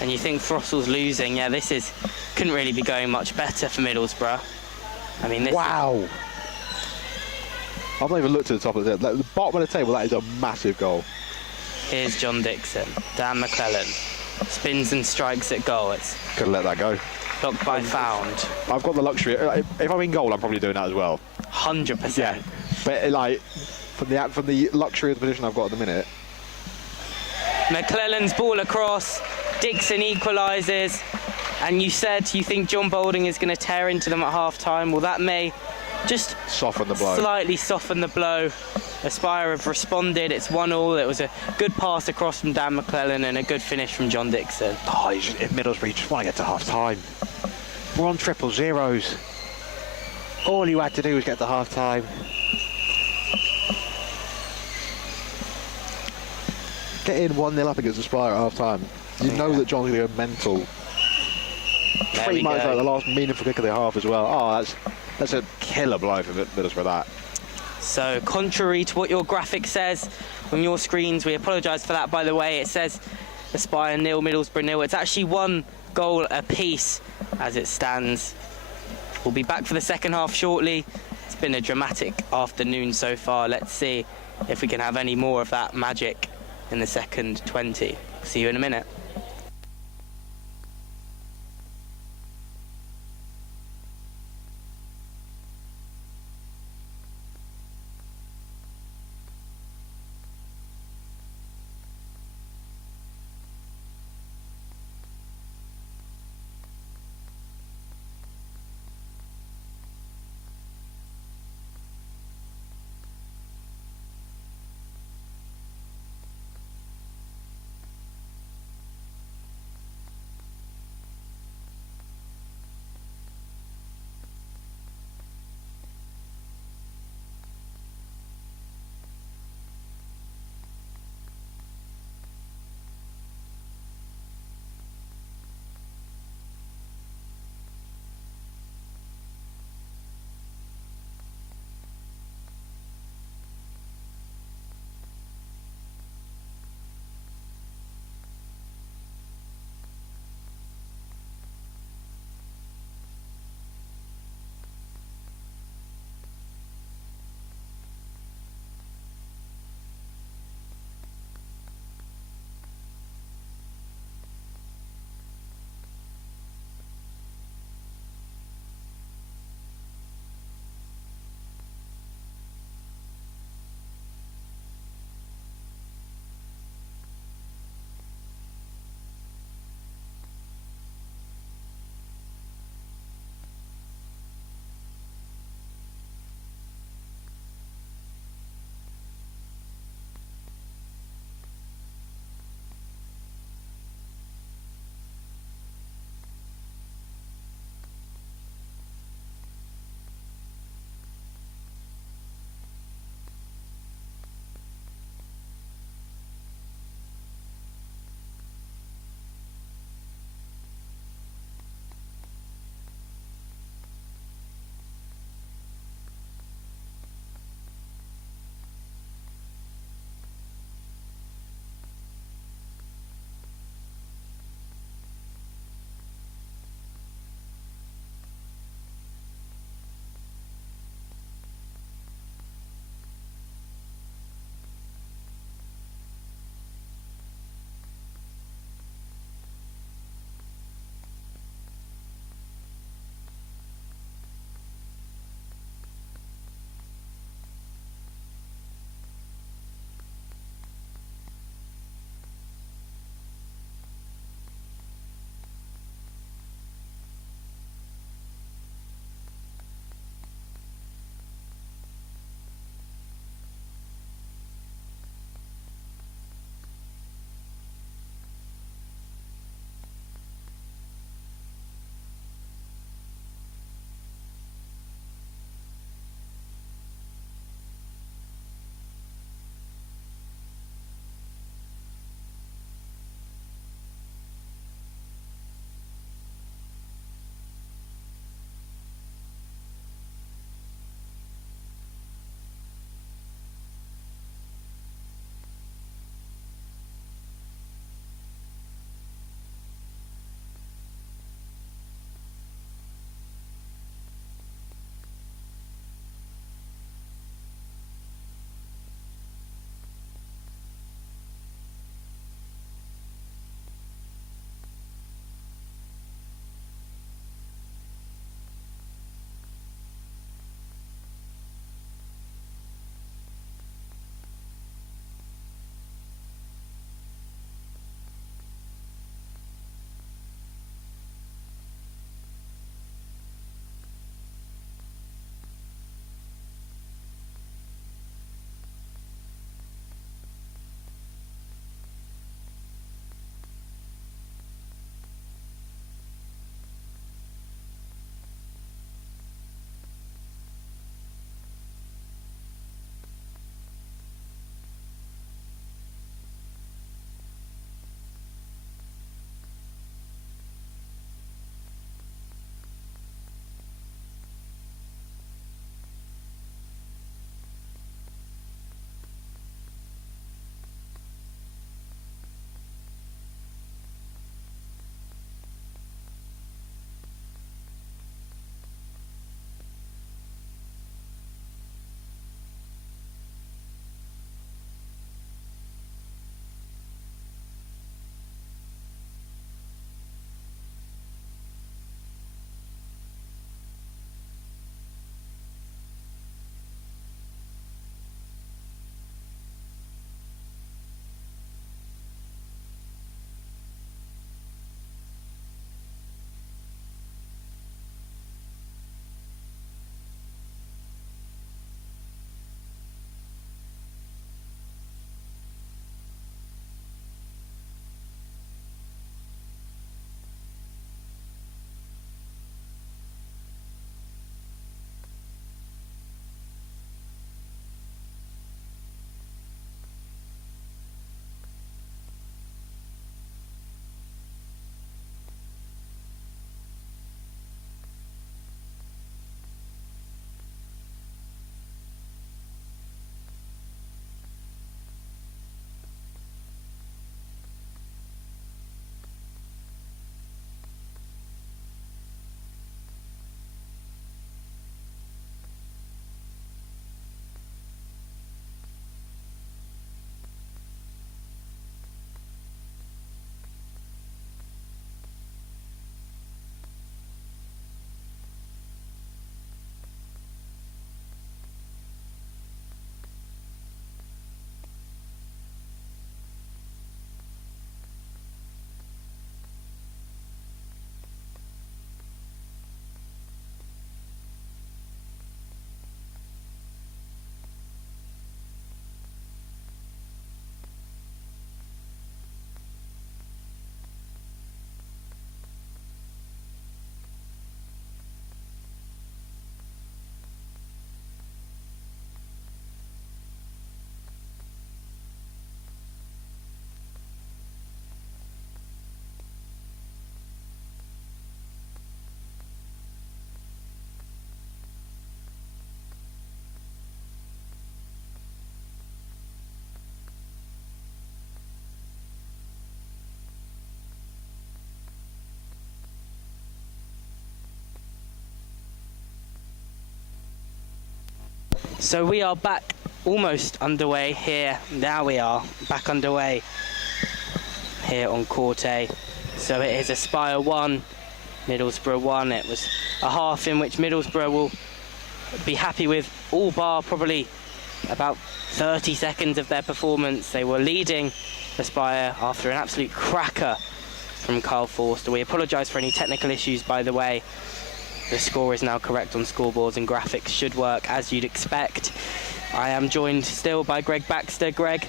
And you think Throstle's losing. Yeah, couldn't really be going much better for Middlesbrough. I mean, this... Wow! I've not even looked at the top of the bottom of the table. That is a massive goal. Here's John Dixon. Dan McClellan spins and strikes at goal. It's could have let that go. Blocked by Found. I've got the luxury. If I'm in goal, I'm probably doing that as well. 100%. Yeah, but like from the luxury of the position I've got at the minute. McClellan's ball across. Dixon equalises. And you said you think John Boulding is going to tear into them at half-time. Well, that may just soften the blow. Slightly soften the blow. Aspire have responded. It's 1-1. It was a good pass across from Dan McClellan and a good finish from John Dixon. Oh, in Middlesbrough, you just want to get to half-time. We're on 0-0s. All you had to do was get to half-time. Get in 1-0 up against Aspire at half-time. You know that John's going to go mental. Pretty much like the last meaningful kick of the half as well. Oh, that's a killer blow for Middlesbrough, that. So, contrary to what your graphic says on your screens, we apologise for that, by the way. It says Aspire 0, Middlesbrough 0. It's actually 1 goal apiece as it stands. We'll be back for the second half shortly. It's been a dramatic afternoon so far. Let's see if we can have any more of that magic in the second 20. See you in a minute. So we are back, almost underway here. Now we are back underway here on Court A. So it is Aspire 1, Middlesbrough 1. It was a half in which Middlesbrough will be happy with, all bar probably about 30 seconds of their performance. They were leading Aspire after an absolute cracker from Carl Forster. We apologise for any technical issues, by the way. The score is now correct on scoreboards and graphics should work as you'd expect. I am joined still by Greg Baxter. Greg,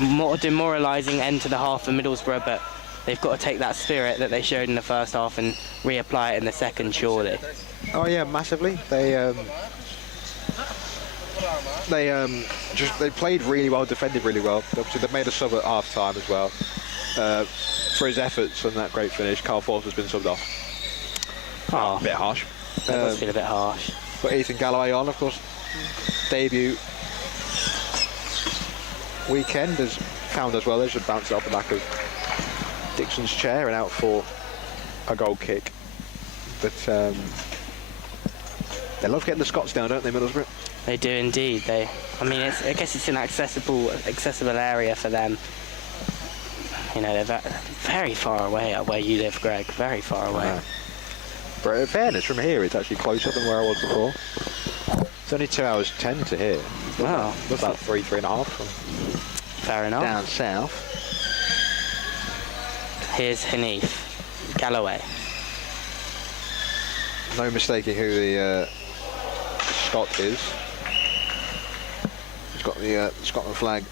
more demoralising end to the half for Middlesbrough, but they've got to take that spirit that they showed in the first half and reapply it in the second, surely. Oh yeah, massively. They played really well, defended really well. Obviously, they made a sub at half time as well. For his efforts on that great finish, Carl Forster's been subbed off. Oh, a bit harsh. That does feel a bit harsh. But Ethan Galloway on, of course, debut weekend has found as well. They should bounce it off the back of Dixon's chair and out for a goal kick. But they love getting the Scots down, don't they, Middlesbrough? They do indeed. I guess it's an accessible area for them. You know, they're very far away at where you live, Greg. Very far away. But in fairness, from here it's actually closer than where I was before. It's only 2 hours 10 to here. Wow. That's about 3.5 from fair enough. down south. Here's Hanif Galloway. No mistaking who the Scot is. He's got the Scotland flag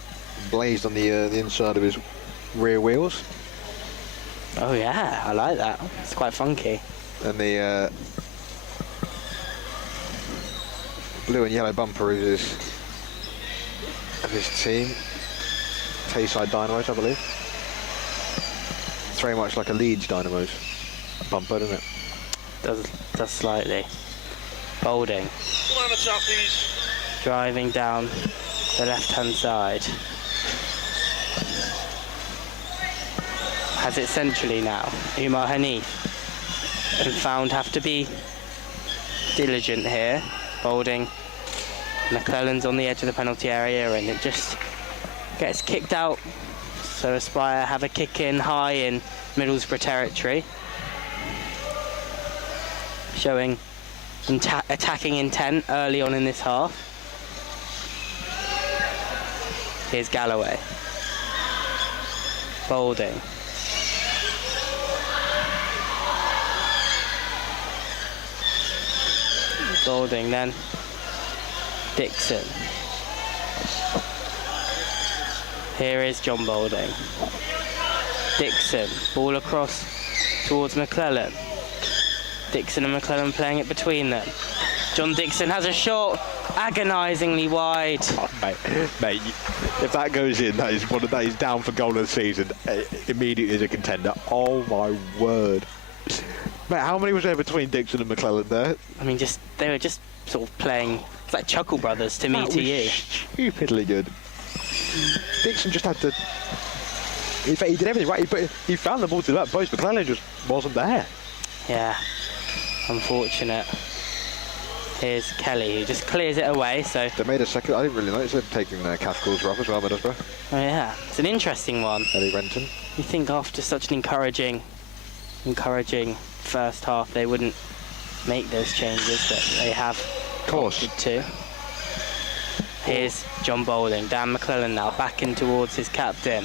blazed on the inside of his rear wheels. Oh yeah, I like that. It's quite funky. And the blue and yellow bumper is of his team, Tayside Dynamos, I believe. It's very much like a Leeds Dynamos bumper, doesn't it? Does slightly. Bolding. Driving down the left-hand side. Has it centrally now. Umar Hanif and Found have to be diligent here. Bolding. McClellan's on the edge of the penalty area and it just gets kicked out. So Aspire have a kick in high in Middlesbrough territory. Showing attacking intent early on in this half. Here's Galloway. Bolding. Bolding then. Dixon. Here is John Bolding. Dixon. Ball across towards McClellan. Dixon and McClellan playing it between them. John Dixon has a shot, agonisingly wide. Oh, mate, if that goes in, that is down for goal of the season. Immediately as a contender. Oh my word. Mate, how many was there between Dixon and McClellan there? I mean, they were just sort of playing. It's like Chuckle Brothers to me, to you. Stupidly good. Dixon just had to. In fact, he did everything right. He found the ball to that post. McClellan just wasn't there. Yeah, unfortunate. Here's Kelly, who just clears it away. So they made a second. I didn't really notice them taking Cathcall's off as well, Middlesbrough. Oh yeah, it's an interesting one. Ellie Renton. You think after such an encouraging first half, they wouldn't make those changes, but they have opted to. Here's John Bolding. Dan McClellan now back in towards his captain.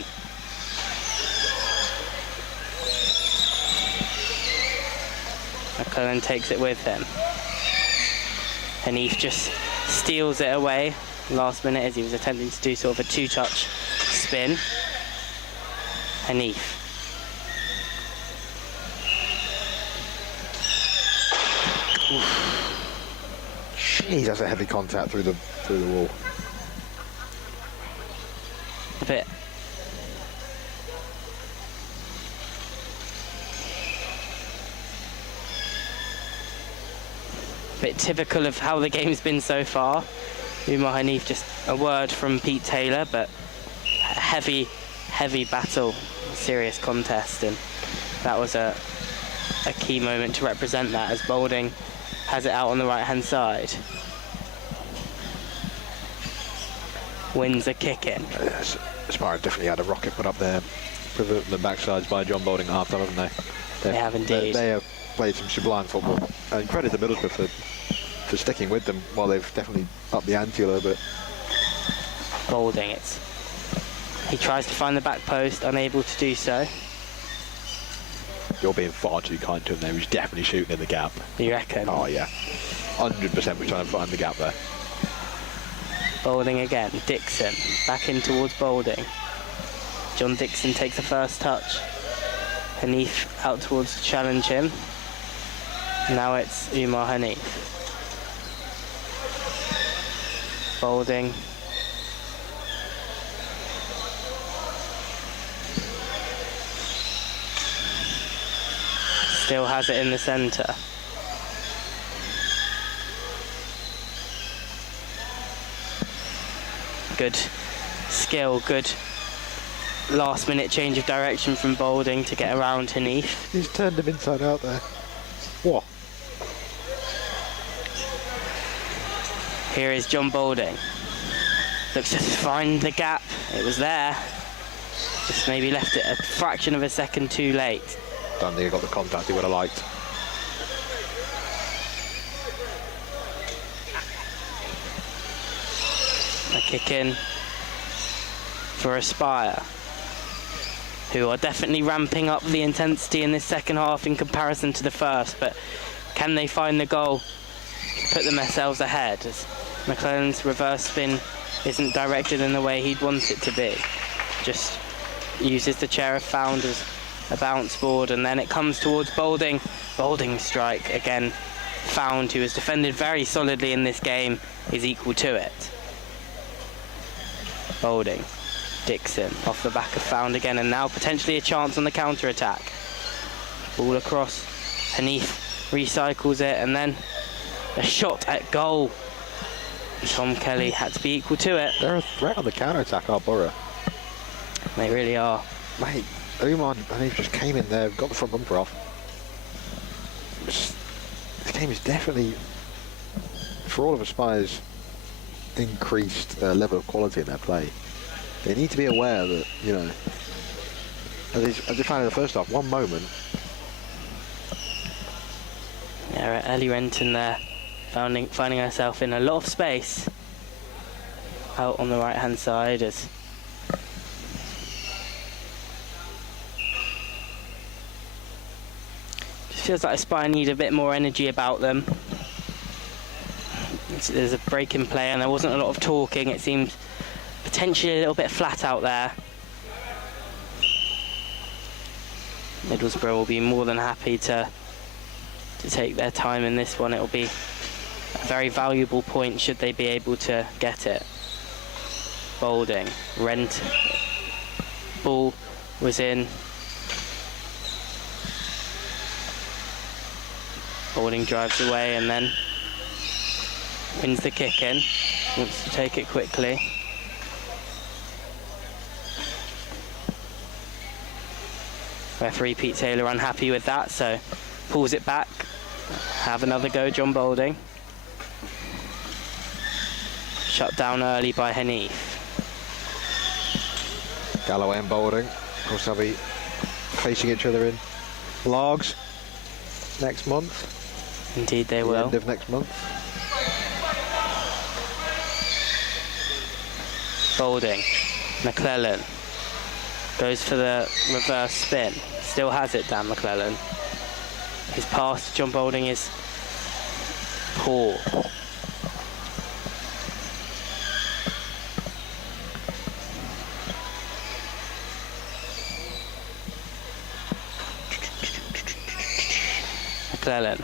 McClellan takes it with him. Hanif just steals it away last minute as he was attempting to do sort of a two-touch spin. Hanif. Jeez, that's a heavy contact through the wall. A bit. Bit typical of how the game's been so far. Umar Hanif, just a word from Pete Taylor, but a heavy battle, serious contest, and that was a key moment to represent that as Bolding has it out on the right-hand side. wins a kick in. Aspire definitely had a rocket put up there for the backsides by John Bowling at half time, haven't they? They have indeed. They have played some sublime football. And credit to Middlesbrough for sticking with them while they've definitely upped the ante a little bit. Boulding, he tries to find the back post, unable to do so. You're being far too kind to him there. He's definitely shooting in the gap. You reckon? Oh, yeah. 100% we're trying to find the gap there. Boulding again. Dixon back in towards Boulding. John Dixon takes the first touch. Hanif out towards to challenge him. Now it's Umar Hanif. Boulding. Still has it in the centre. Good skill, good last minute change of direction from Boulding to get around Hanif. He's turned him inside out there. What? Here is John Boulding. Looks to find the gap. It was there. Just maybe left it a fraction of a second too late. Don't think he got the contact he would have liked. A kick in for Aspire, who are definitely ramping up the intensity in this second half in comparison to the first, but can they find the goal to put themselves ahead, as McClellan's reverse spin isn't directed in the way he'd want it to be. Just uses the chair of found as a bounce board, and then it comes towards Boulding. Boulding strike again. Found, who has defended very solidly in this game, is equal to it. Boulding, Dixon off the back of Found again, and now potentially a chance on the counter-attack. Ball across, Hanif recycles it, and then a shot at goal. Tom Kelly had to be equal to it. They're a threat on the counter-attack, our Borough. They really are. Mate, Umar Hanif just came in there, got the front bumper off. This game is definitely, for all of Aspire's increased level of quality in their play, they need to be aware that, you know, as they found in the first half, one moment. Yeah, Ellie Renton there, finding herself in a lot of space out on the right-hand side as just feels like Aspire need a bit more energy about them. There's a break in play and there wasn't a lot of talking. It seemed potentially a little bit flat out there. Middlesbrough will be more than happy to take their time in this one. It will be a very valuable point should they be able to get it. Boulding, Rent, ball was in. Boulding drives away and then wins the kick in, wants to take it quickly. Referee Pete Taylor unhappy with that, so pulls it back. Have another go, John Boulding. Shut down early by Hanif. Galloway and Boulding, of course, they'll be facing each other in Largs next month. Indeed they will. End of next month. Boulding, McClellan goes for the reverse spin. Still has it, Dan McClellan. His pass to John Boulding is poor. McClellan.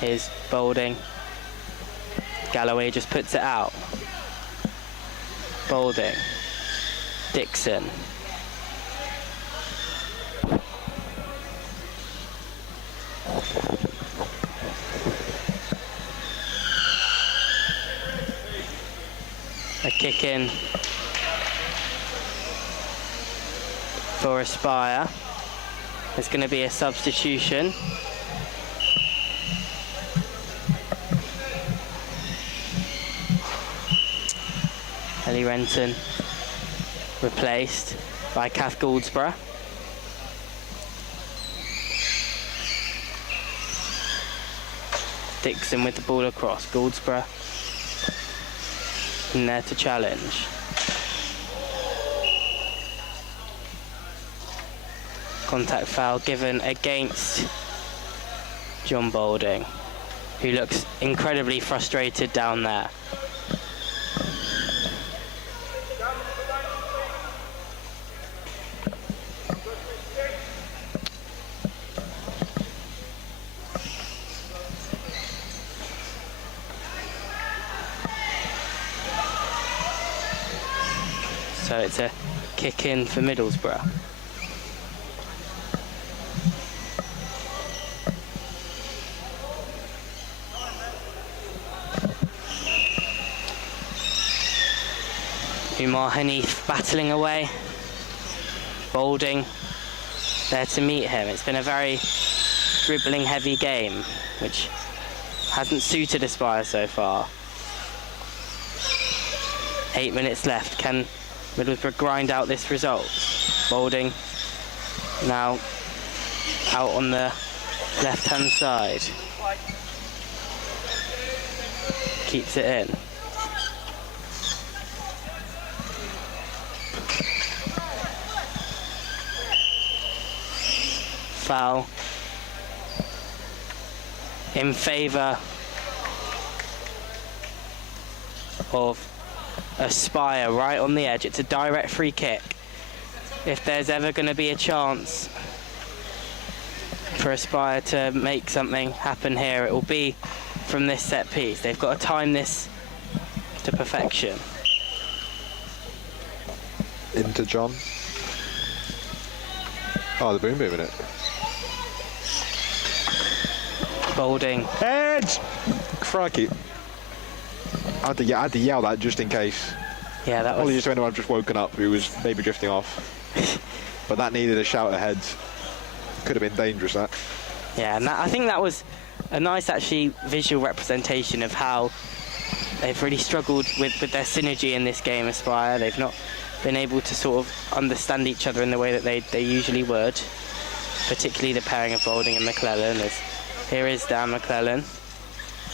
Here's Boulding. Galloway just puts it out. Boulding. Dixon. A kick in for Aspire. There's going to be a substitution. Ellie Renton replaced by Kath Goldsborough. Dixon with the ball across. Goldsborough in there to challenge. Contact foul given against John Boulding, who looks incredibly frustrated down there. So it's a kick in for Middlesbrough. Umar Hanif battling away. Boulding there to meet him. It's been a very dribbling heavy game, which hasn't suited Aspire so far. 8 minutes left. Can Middlesbrough grind out this result? Boulding now out on the left-hand side. Keeps it in. Foul in favour of Aspire, right on the edge. It's a direct free kick. If there's ever going to be a chance for Aspire to make something happen here, it will be from this set piece. They've got to time this to perfection. Into John. Oh, the boom in it. Boulding. Heads! Crikey. I had to yell that just in case. Yeah, that was... Apologies to anyone just woken up who was maybe drifting off. But that needed a shout ahead. Could have been dangerous, that. Yeah, and I think that was a nice, actually, visual representation of how they've really struggled with their synergy in this game, Aspire. They've not been able to sort of understand each other in the way that they usually would, particularly the pairing of Boulding and McClellan. Here is Dan McClellan,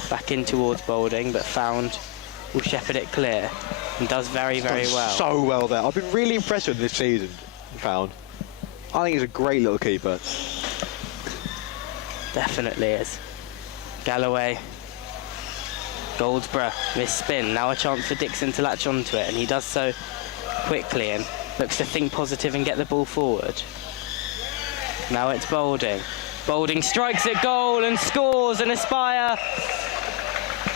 back in towards Boulding, but found will shepherd it clear and does very, very well. So well there. I've been really impressed with this season, Found. I think he's a great little keeper. Definitely is. Galloway. Goldsborough, miss spin. Now a chance for Dixon to latch onto it, and he does so quickly and looks to think positive and get the ball forward. Now it's Boulding. Boulding strikes at goal and scores, and Aspire,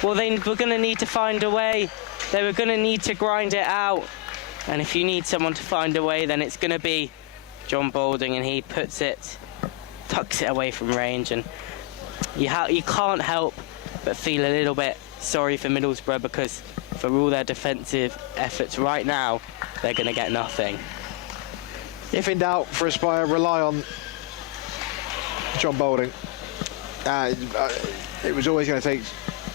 well, they were going to need to find a way. They were going to need to grind it out. And if you need someone to find a way, then it's going to be John Boulding, and he puts it, tucks it away from range. And you can't help but feel a little bit sorry for Middlesbrough, because for all their defensive efforts right now, they're going to get nothing. If in doubt for Aspire, rely on John Boulding. It was always going to take,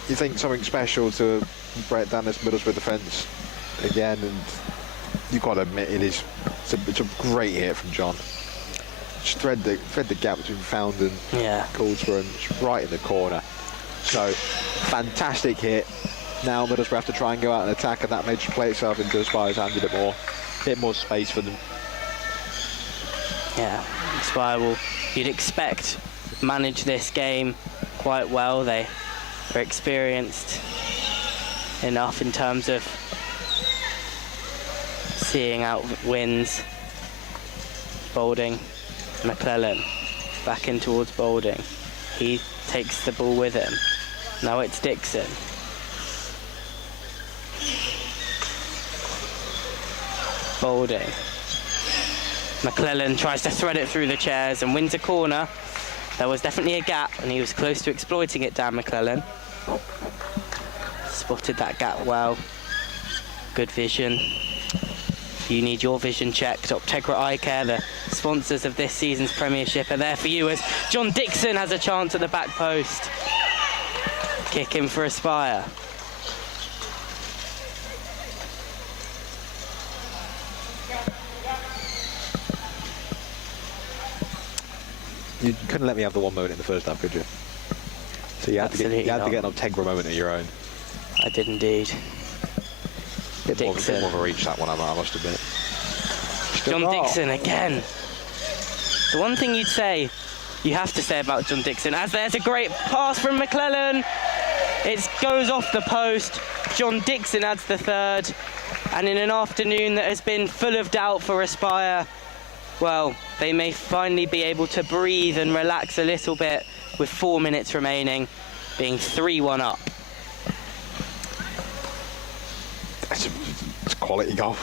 you think, something special to break down this Middlesbrough defence again, and you've got to admit it's a great hit from John. Just thread the gap between Found and Goldsborough, and it's right in the corner. So fantastic hit. Now Middlesbrough have to try and go out and attack, and that may just play itself into Aspire's hand a bit more space for them. Yeah, Aspire will, you'd expect, manage this game quite well. They are experienced enough in terms of seeing out wins. Boulding, McClellan, back in towards Boulding. He takes the ball with him. Now it's Dixon. Boulding. McClellan tries to thread it through the chairs and wins a corner. There was definitely a gap, and he was close to exploiting it, Dan McClellan. Spotted that gap well. Good vision. If you need your vision checked, Optegra Eye Care, the sponsors of this season's Premiership, are there for you, as John Dixon has a chance at the back post. Kick in for Aspire. You couldn't let me have the one moment in the first half, could you? So you had to get an Optegra moment of your own. I did indeed. Bit more of a reach, that one, I must admit. John Dixon again. The one thing you have to say about John Dixon, as there's a great pass from McClellan. It goes off the post. John Dixon adds the third. And in an afternoon that has been full of doubt for Aspire, well, they may finally be able to breathe and relax a little bit with 4 minutes remaining, being 3-1 up. It's a quality goal.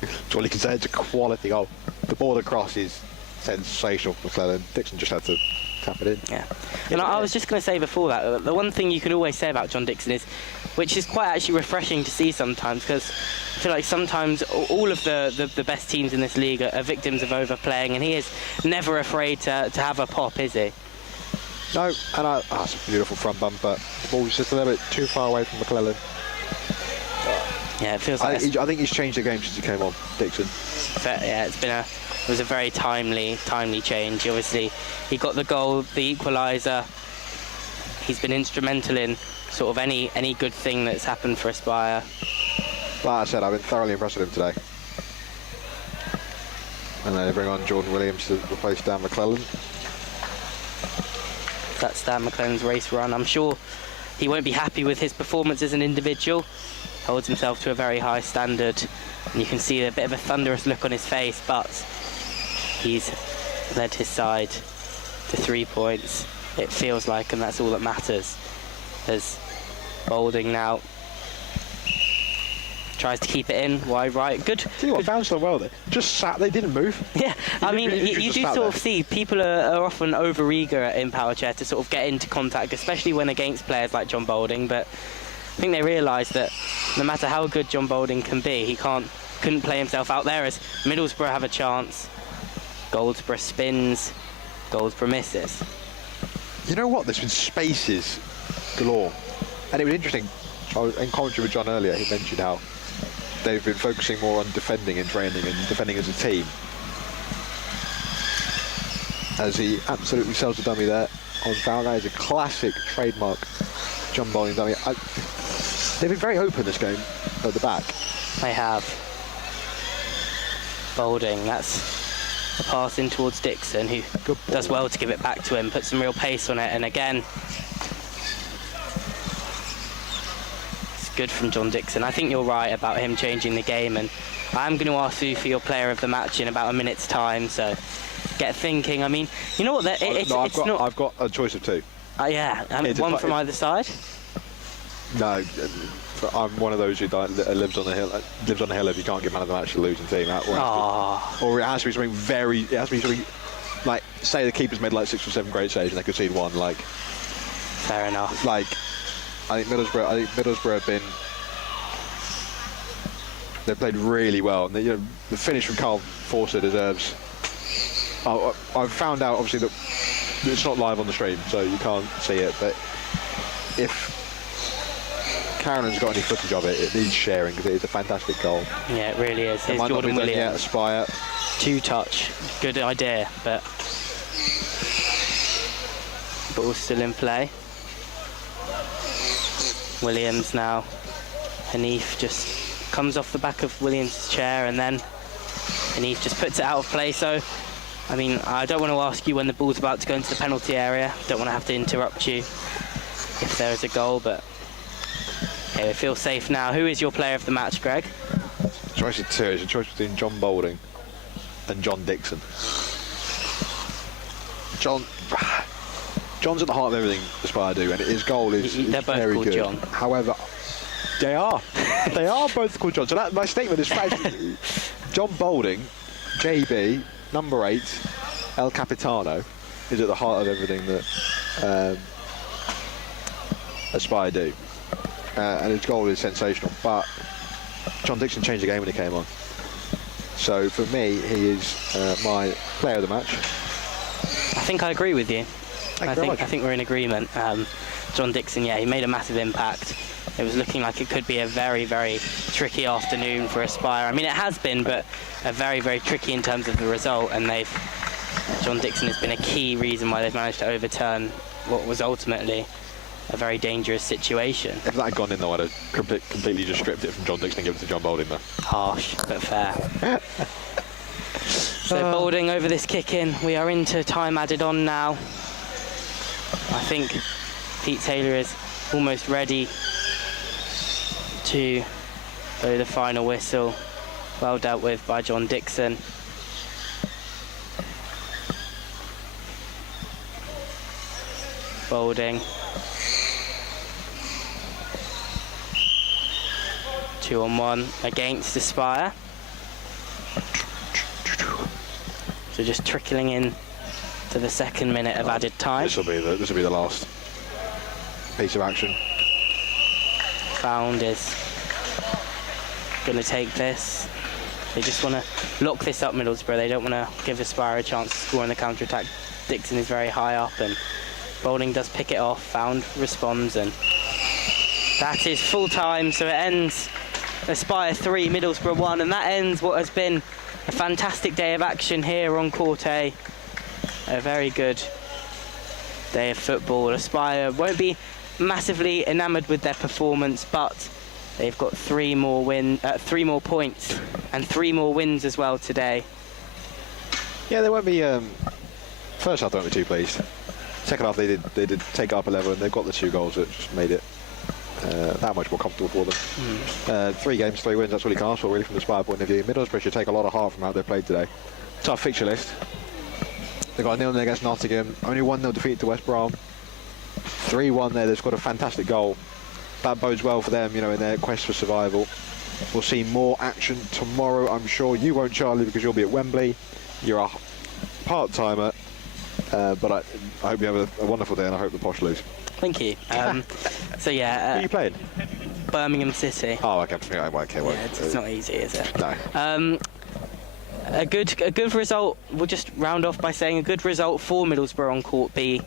That's all you can say. It's a quality goal. The ball across is sensational for McClellan. Dixon just had to tap it in. Yeah. And I was just going to say before that, the one thing you can always say about John Dixon is, which is quite actually refreshing to see sometimes, because I feel like sometimes all of the best teams in this league are victims of overplaying, and he is never afraid to have a pop, is he? No, and that's a beautiful front bumper. The ball's just a little bit too far away from McClellan. Yeah, it feels like... I think he's changed the game since he came on, Dixon. Yeah, it was a very timely change. Obviously, he got the goal, the equaliser. He's been instrumental in sort of any good thing that's happened for Aspire. Like I said, I've been thoroughly impressed with him today. And then they bring on Jordan Williams to replace Dan McClellan. That's Dan McClellan's race run. I'm sure he won't be happy with his performance as an individual. Holds himself to a very high standard, and you can see a bit of a thunderous look on his face, but he's led his side to 3 points, it feels like, and that's all that matters. As Boulding now tries to keep it in, wide right. Good. See what, bounced on well there. Just sat, they didn't move. Yeah, I mean, you do sort of see people are often over-eager in power chair to sort of get into contact, especially when against players like John Boulding, but I think they realise that no matter how good John Boulding can be, he couldn't play himself out there, as Middlesbrough have a chance. Goldsborough spins, Goldsborough misses. You know what? There's been spaces galore. And it was interesting, I was in commentary with John earlier, he mentioned how they've been focusing more on defending in training and defending as a team. As he absolutely sells the dummy there on foul. That is a classic trademark John Boulding dummy. They've been very open this game at the back. They have. Boulding, that's a pass in towards Dixon, who does well to give it back to him, put some real pace on it, and again, it's good from John Dixon. I think you're right about him changing the game, and I'm going to ask you for your player of the match in about a minute's time, so get thinking. I mean, you know what, I've got a choice of two. Yeah, one from either side? No, I'm one of those who lives on the hill. Lives on the hill if you can't get man of the match to the losing team. Or it has to be something very. It has to be something like, say the keeper's made like 6 or 7 great saves and they concede one. Like, fair enough. Like, I think Middlesbrough have been. They've played really well, and the finish from Carl Forster deserves. I've found out obviously that it's not live on the stream, so you can't see it. But if Carolyn's got any footage of it, it needs sharing because it is a fantastic goal. Yeah, it really is. Here's Jordan Williams. Aspire. 2-touch, good idea, but ball's still in play. Williams now. Hanif just comes off the back of Williams' chair, and then Hanif just puts it out of play. So, I mean, I don't want to ask you when the ball's about to go into the penalty area. Don't want to have to interrupt you if there is a goal, but okay, we feel safe now. Who is your player of the match, Greg? Choice of two. It's a choice between John Boulding and John Dixon. John's at the heart of everything Aspire do, and his goal is they're both very called good. John. However, they are both called John. So my statement is fact. John Boulding, JB, number 8, El Capitano, is at the heart of everything that Aspire do, and his goal is sensational. But John Dixon changed the game when he came on. So for me, he is my player of the match. I think I agree with you. I think we're in agreement. John Dixon, yeah, he made a massive impact. It was looking like it could be a very, very tricky afternoon for Aspire. I mean, it has been, but a very, very tricky in terms of the result, and they've John Dixon has been a key reason why they've managed to overturn what was ultimately a very dangerous situation. If that had gone in, though, I'd have completely just stripped it from John Dixon and given it to John Boulding, though. Harsh, but fair. So Boulding over this kick-in. We are into time added on now. I think Pete Taylor is almost ready to blow the final whistle. Well dealt with by John Dixon. Boulding. 2-on-1 against Aspire. So just trickling in to the second minute of added time. This will be the last piece of action. Found is going to take this. They just want to lock this up, Middlesbrough. They don't want to give Aspire a chance to score in the counter-attack. Dixon is very high up, and Boulding does pick it off. Found responds, and that is full time. So it ends Aspire 3, Middlesbrough 1, and that ends what has been a fantastic day of action here on Court A. A very good day of football. Aspire won't be massively enamoured with their performance, but they've got 3 more points and 3 more wins as well today. Yeah, they won't be. First half, they won't be too pleased. Second half, they did take up a level, and they've got the 2 goals that just made it that much more comfortable for them. 3 games, 3 wins. That's all you can ask for, really, from the Aspire point of view. Middlesbrough should take a lot of heart from how they played today. Tough fixture list. They got a 0-0 against Nottingham. Only 1-0 defeat to West Brom. 3-1 there. They've scored a fantastic goal. That bodes well for them, you know, in their quest for survival. We'll see more action tomorrow, I'm sure. You won't, Charlie, because you'll be at Wembley. You're a part-timer, but I hope you have a wonderful day, and I hope the Posh lose. Thank you. So yeah, Who are you playing? Birmingham City. Oh, okay. Okay, well, Yeah, it's not easy, is it? No. A good result. We'll just round off by saying a good result for Middlesbrough on Court B.